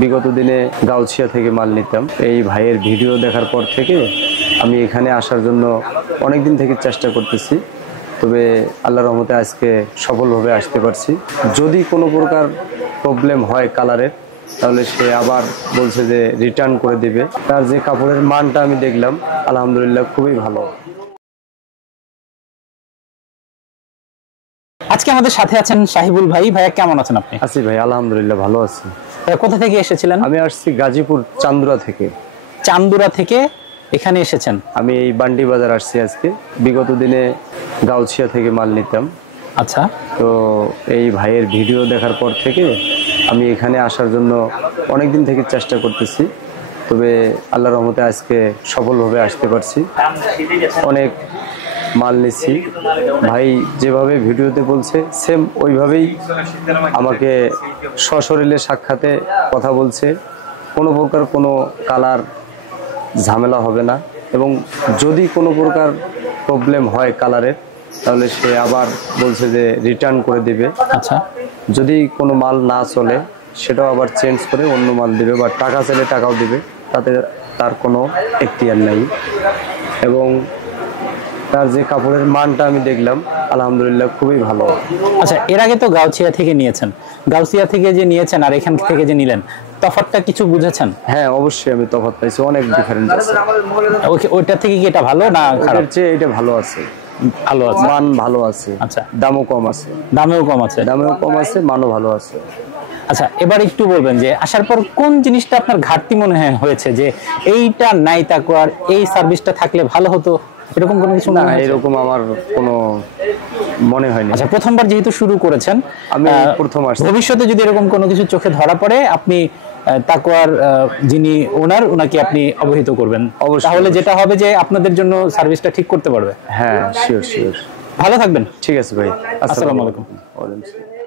বিগত দিনে গাউছিয়া থেকে মাল নিতাম। এই ভাইয়ের ভিডিও দেখার পর থেকে আমি এখানে আসার জন্য অনেক দিন থেকে চেষ্টা করতেছি, তবে আল্লাহর রহমতে আজকে সফলভাবে আসতে পারছি। যদি কোনো প্রকার প্রবলেম হয় কালারের, তাহলে সে আবার বলছে যে রিটার্ন করে দিবে। তার যে কাপড়ের মানটা আমি দেখলাম, আলহামদুলিল্লাহ খুবই ভালো। আজকে আমাদের সাথে আছেন সাহিবুল ভাই। ভাইয়া কেমন আছেন আপনি? আছি ভাই, আলহামদুলিল্লাহ ভালো আছি। কোথা থেকে এসেছিলেন? আমি আসছি গাজীপুর চান্দুরা থেকে। চান্দুরা থেকে এখানে এসেছেন? আমি এই বান্ডি বাজার আসছি আজকে। বিগত দিনে গাউছিয়া থেকে মাল নিতাম। আচ্ছা, তো এই ভাইয়ের ভিডিও দেখার পর থেকে আমি এখানে আসার জন্য অনেক দিন থেকে চেষ্টা করতেছি, তবে আল্লাহর রহমতে আজকে সফলভাবে আসতে পারছি। অনেক মাল নিচ্ছি। ভাই যেভাবে ভিডিওতে বলছে সেম ওইভাবেই আমাকে সশরীরে সাক্ষাতে কথা বলছে। কোনো প্রকার কোনো কালার ঝামেলা হবে না, এবং যদি কোনো প্রকার প্রবলেম হয় কালারের, তাহলে সে আবার বলছে যে রিটার্ন করে দিবে। আচ্ছা, যদি কোনো মাল না চলে সেটাও আবার চেঞ্জ করে অন্য মাল দিবে, বা টাকা চাইলে টাকাও দিবে, তাতে তার কোনো এখতিয়ার নেই। এবং তার যে কাপড়ের মানটা আমি দেখলাম, আলহামদুলিল্লাহ খুবই ভালো। আচ্ছা, এর আগে তো গাউছিয়া থেকে নিয়েছেন, গাউছিয়া থেকে যে নিয়েছেন আর এখান থেকে যে নিলেন, তফাৎটা কিছু বুঝেছেন? হ্যাঁ, অবশ্যই আমি তফাৎ পাইছি, অনেক ডিফারেন্স আছে। ওইটা থেকে কি এটা ভালো না খারাপ? এর চেয়ে এটা ভালো আছে। ভালো আছে, মান ভালো আছে। আচ্ছা, দামও কম আছে। দামেও কম আছে। দামেও কম আছে, মানও ভালো আছে। আচ্ছা, এবার একটু বলবেন যে আসার পর কোন জিনিসটা আপনার ঘাটতি মনে হয়েছে, যে এইটা নাই তাকওয়ার, এই সার্ভিসটা থাকলে ভালো হতো, এরকম কোনো কিছু? না, এরকম আমার কোনো মনে হয়নি। আচ্ছা, প্রথমবার যেহেতু শুরু করেছেন, আমি প্রথম আসছি, ভবিষ্যতে যদি এরকম কোনো কিছু চোখে ধরা পড়ে, আপনি তাকওয়ার যিনি ওনার, ওনাকে আপনি অবহিত করবেন। তাহলে যেটা হবে যে আপনাদের জন্য সার্ভিসটা ঠিক করতে পারবে। হ্যাঁ, শিওর শিওর। ভালো থাকবেন। ঠিক আছে ভাই, আসসালামু আলাইকুম। ওয়ালাইকুম আসসালাম।